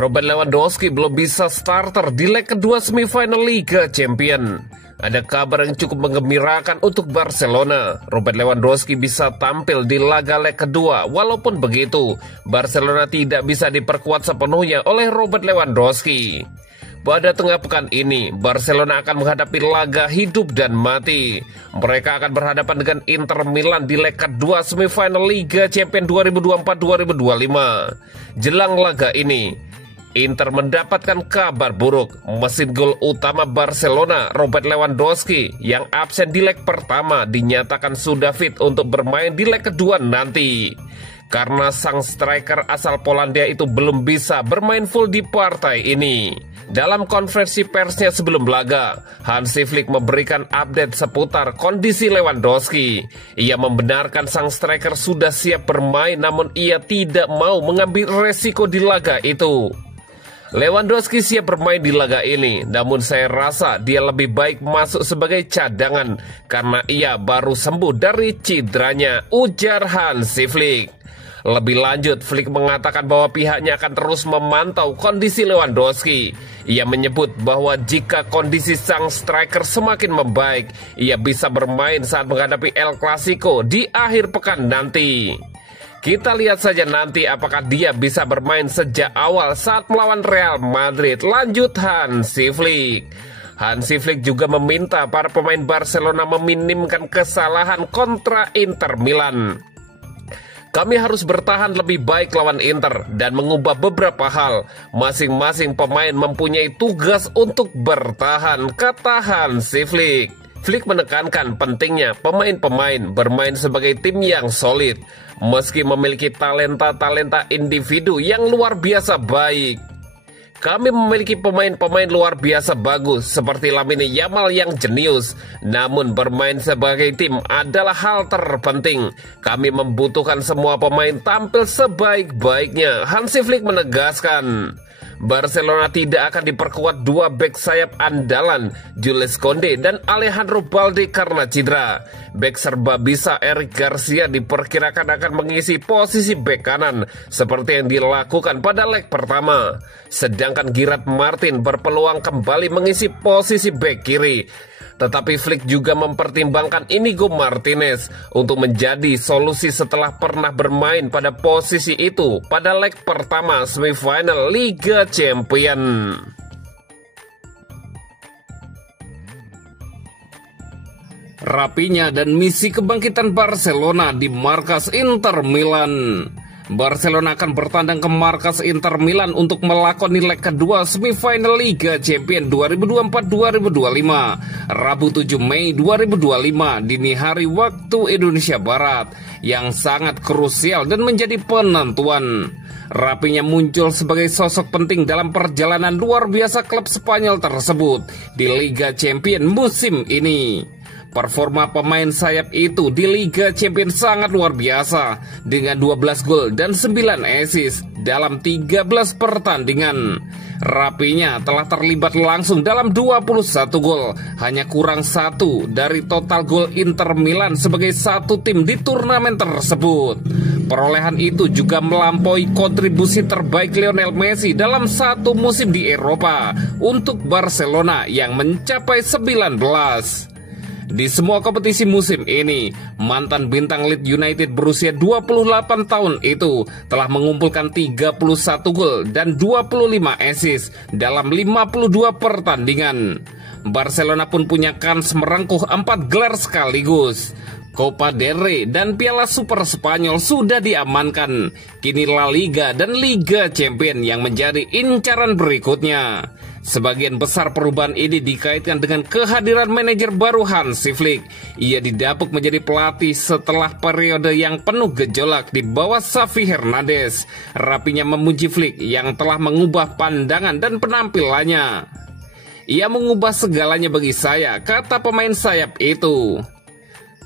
Robert Lewandowski belum bisa starter di leg kedua semifinal Liga Champions. Ada kabar yang cukup menggembirakan untuk Barcelona. Robert Lewandowski bisa tampil di laga leg kedua. Walaupun begitu, Barcelona tidak bisa diperkuat sepenuhnya oleh Robert Lewandowski. Pada tengah pekan ini, Barcelona akan menghadapi laga hidup dan mati. Mereka akan berhadapan dengan Inter Milan di leg kedua semifinal Liga Champions 2024-2025. Jelang laga ini, Inter mendapatkan kabar buruk. Mesin gol utama Barcelona, Robert Lewandowski, yang absen di leg pertama, dinyatakan sudah fit untuk bermain di leg kedua nanti. Karena sang striker asal Polandia itu belum bisa bermain full di partai ini. Dalam konferensi persnya sebelum laga, Hansi Flick memberikan update seputar kondisi Lewandowski. Ia membenarkan sang striker sudah siap bermain, namun ia tidak mau mengambil resiko di laga itu. Lewandowski siap bermain di laga ini, namun saya rasa dia lebih baik masuk sebagai cadangan karena ia baru sembuh dari cederanya, ujar Hansi Flick. Lebih lanjut, Flick mengatakan bahwa pihaknya akan terus memantau kondisi Lewandowski. Ia menyebut bahwa jika kondisi sang striker semakin membaik, ia bisa bermain saat menghadapi El Clasico di akhir pekan nanti. Kita lihat saja nanti apakah dia bisa bermain sejak awal saat melawan Real Madrid, lanjut Hansi Flick. Hansi Flick juga meminta para pemain Barcelona meminimkan kesalahan kontra Inter Milan. Kami harus bertahan lebih baik lawan Inter dan mengubah beberapa hal. Masing-masing pemain mempunyai tugas untuk bertahan, kata Hansi Flick. Flick menekankan pentingnya pemain-pemain bermain sebagai tim yang solid, meski memiliki talenta-talenta individu yang luar biasa baik. Kami memiliki pemain-pemain luar biasa bagus seperti Lamine Yamal yang jenius. Namun bermain sebagai tim adalah hal terpenting. Kami membutuhkan semua pemain tampil sebaik-baiknya, Hansi Flick menegaskan. Barcelona tidak akan diperkuat dua bek sayap andalan, Jules Koundé dan Alejandro Balde karena cedera. Bek serba bisa Eric Garcia diperkirakan akan mengisi posisi bek kanan seperti yang dilakukan pada leg pertama. Sedangkan Gerard Martin berpeluang kembali mengisi posisi bek kiri. Tetapi Flick juga mempertimbangkan Inigo Martinez untuk menjadi solusi setelah pernah bermain pada posisi itu pada leg pertama semifinal Liga Champions. Rapinya dan misi kebangkitan Barcelona di markas Inter Milan. Barcelona akan bertandang ke markas Inter Milan untuk melakoni leg kedua semifinal Liga Champions 2024-2025 Rabu 7 Mei 2025 dini hari waktu Indonesia Barat, yang sangat krusial dan menjadi penentuan. Rapinya muncul sebagai sosok penting dalam perjalanan luar biasa klub Spanyol tersebut di Liga Champions musim ini. Performa pemain sayap itu di Liga Champions sangat luar biasa dengan 12 gol dan 9 assist dalam 13 pertandingan. Rapinya telah terlibat langsung dalam 21 gol, hanya kurang 1 dari total gol Inter Milan sebagai satu tim di turnamen tersebut. Perolehan itu juga melampaui kontribusi terbaik Lionel Messi dalam satu musim di Eropa untuk Barcelona yang mencapai 19. Di semua kompetisi musim ini, mantan bintang Leeds United berusia 28 tahun itu telah mengumpulkan 31 gol dan 25 assist dalam 52 pertandingan. Barcelona pun punya kans merengkuh 4 gelar sekaligus. Copa del Rey dan Piala Super Spanyol sudah diamankan. Kini La Liga dan Liga Champions yang menjadi incaran berikutnya. Sebagian besar perubahan ini dikaitkan dengan kehadiran manajer baru Hansi Flick. Ia didapuk menjadi pelatih setelah periode yang penuh gejolak di bawah Xavi Hernandez. Rapinya memuji Flick yang telah mengubah pandangan dan penampilannya. Ia mengubah segalanya bagi saya, kata pemain sayap itu.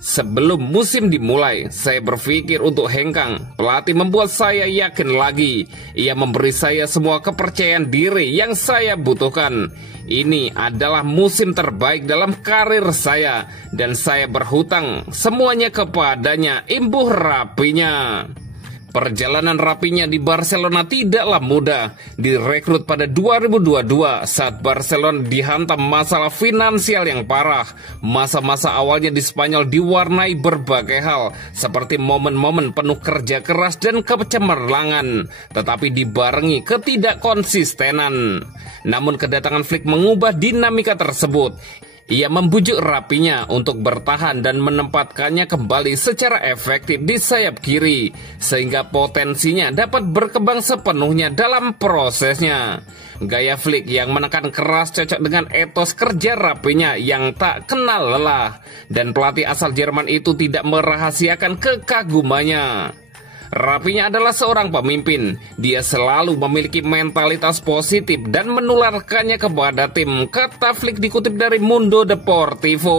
Sebelum musim dimulai, saya berpikir untuk hengkang. Pelatih membuat saya yakin lagi. Ia memberi saya semua kepercayaan diri yang saya butuhkan. Ini adalah musim terbaik dalam karir saya, dan saya berhutang semuanya kepadanya, imbuh Rapinya. Perjalanan rapinya di Barcelona tidaklah mudah. Direkrut pada 2022 saat Barcelona dihantam masalah finansial yang parah. Masa-masa awalnya di Spanyol diwarnai berbagai hal, seperti momen-momen penuh kerja keras dan kecemerlangan, tetapi dibarengi ketidakkonsistenan. Namun kedatangan Flick mengubah dinamika tersebut. Ia membujuk Rapinya untuk bertahan dan menempatkannya kembali secara efektif di sayap kiri, sehingga potensinya dapat berkembang sepenuhnya dalam prosesnya. Gaya Flick yang menekan keras cocok dengan etos kerja Rapinya yang tak kenal lelah, dan pelatih asal Jerman itu tidak merahasiakan kekagumannya. Rapinya adalah seorang pemimpin. Dia selalu memiliki mentalitas positif dan menularkannya kepada tim, kata Flick dikutip dari Mundo Deportivo.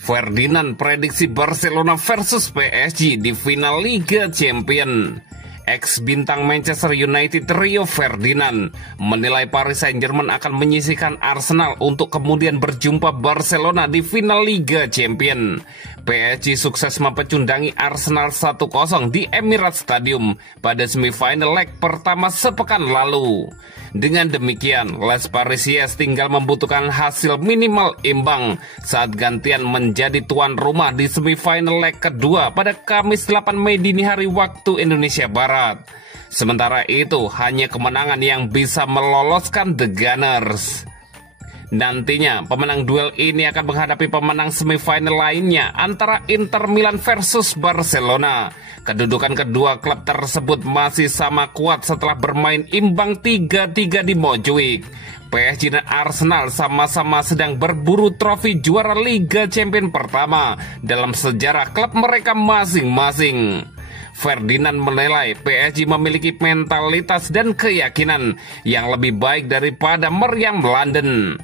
Ferdinand prediksi Barcelona versus PSG di final Liga Champions. Ex-bintang Manchester United Rio Ferdinand menilai Paris Saint-Germain akan menyisihkan Arsenal untuk kemudian berjumpa Barcelona di final Liga Champions. PSG sukses mempecundangi Arsenal 1-0 di Emirates Stadium pada semifinal leg pertama sepekan lalu. Dengan demikian, Les Parisiens tinggal membutuhkan hasil minimal imbang saat gantian menjadi tuan rumah di semifinal leg kedua pada Kamis 8 Mei dini hari waktu Indonesia Barat. Sementara itu, hanya kemenangan yang bisa meloloskan The Gunners. Nantinya, pemenang duel ini akan menghadapi pemenang semifinal lainnya antara Inter Milan versus Barcelona. Kedudukan kedua klub tersebut masih sama kuat setelah bermain imbang 3-3 di Montjuic. PSG dan Arsenal sama-sama sedang berburu trofi juara Liga Champions pertama dalam sejarah klub mereka masing-masing. Ferdinand menilai PSG memiliki mentalitas dan keyakinan yang lebih baik daripada meriam London.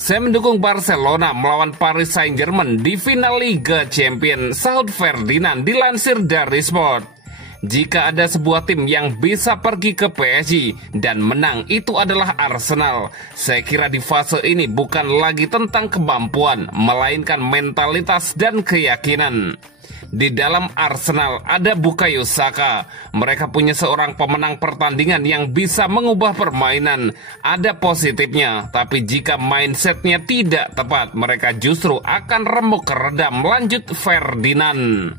Saya mendukung Barcelona melawan Paris Saint-Germain di final Liga Champions, sahut Ferdinand dilansir dari Sport. Jika ada sebuah tim yang bisa pergi ke PSG dan menang, itu adalah Arsenal. Saya kira di fase ini bukan lagi tentang kemampuan, melainkan mentalitas dan keyakinan. Di dalam Arsenal ada Bukayo Saka. Mereka punya seorang pemenang pertandingan yang bisa mengubah permainan. Ada positifnya, tapi jika mindsetnya tidak tepat, mereka justru akan remuk redam, lanjut Ferdinand.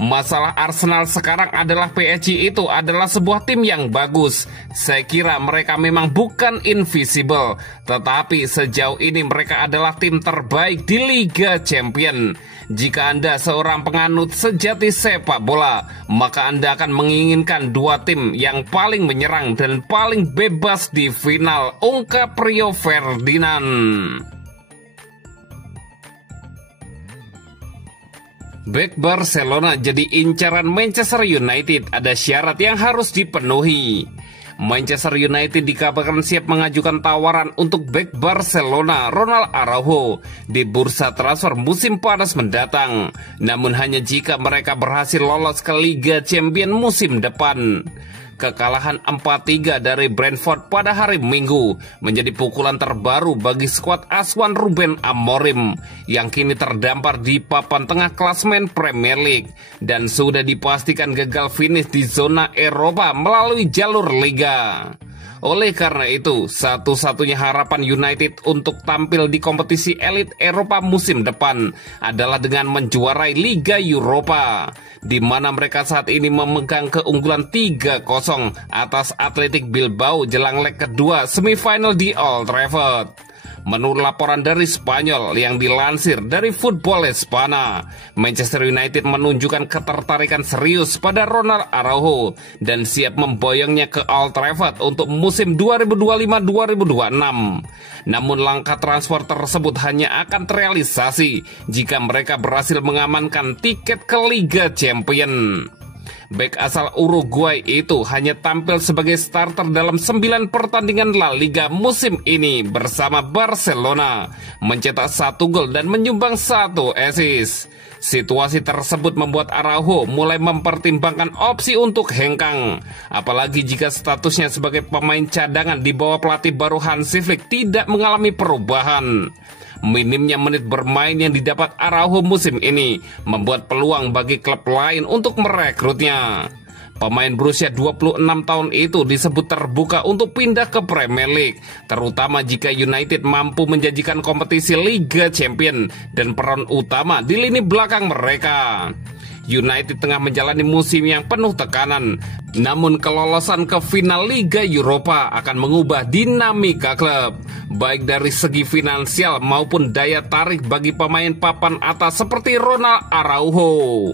Masalah Arsenal sekarang adalah PSG itu adalah sebuah tim yang bagus. Saya kira mereka memang bukan invisible, tetapi sejauh ini mereka adalah tim terbaik di Liga Champions. Jika Anda seorang penganut sejati sepak bola, maka Anda akan menginginkan dua tim yang paling menyerang dan paling bebas di final, ungkap Rio Ferdinand. Bek Barcelona jadi incaran Manchester United, ada syarat yang harus dipenuhi. Manchester United dikabarkan siap mengajukan tawaran untuk bek Barcelona Ronald Araujo di bursa transfer musim panas mendatang. Namun hanya jika mereka berhasil lolos ke Liga Champions musim depan. Kekalahan 4-3 dari Brentford pada hari Minggu menjadi pukulan terbaru bagi skuad asuhan Ruben Amorim yang kini terdampar di papan tengah klasemen Premier League dan sudah dipastikan gagal finish di zona Eropa melalui jalur Liga. Oleh karena itu, satu-satunya harapan United untuk tampil di kompetisi elit Eropa musim depan adalah dengan menjuarai Liga Eropa, di mana mereka saat ini memegang keunggulan 3-0 atas Athletic Bilbao jelang leg kedua semifinal di Old Trafford. Menurut laporan dari Spanyol yang dilansir dari Football Espana, Manchester United menunjukkan ketertarikan serius pada Ronald Araujo dan siap memboyongnya ke Old Trafford untuk musim 2025-2026. Namun langkah transfer tersebut hanya akan terrealisasi jika mereka berhasil mengamankan tiket ke Liga Champions. Bek asal Uruguay itu hanya tampil sebagai starter dalam 9 pertandingan La Liga musim ini bersama Barcelona, mencetak 1 gol dan menyumbang 1 assist. Situasi tersebut membuat Araujo mulai mempertimbangkan opsi untuk hengkang, apalagi jika statusnya sebagai pemain cadangan di bawah pelatih baru Hansi Flick tidak mengalami perubahan. Minimnya menit bermain yang didapat Araujo musim ini membuat peluang bagi klub lain untuk merekrutnya. Pemain berusia 26 tahun itu disebut terbuka untuk pindah ke Premier League, terutama jika United mampu menjanjikan kompetisi Liga Champions dan peran utama di lini belakang mereka. United tengah menjalani musim yang penuh tekanan, namun kelolosan ke final Liga Eropa akan mengubah dinamika klub, baik dari segi finansial maupun daya tarik bagi pemain papan atas seperti Ronald Araujo.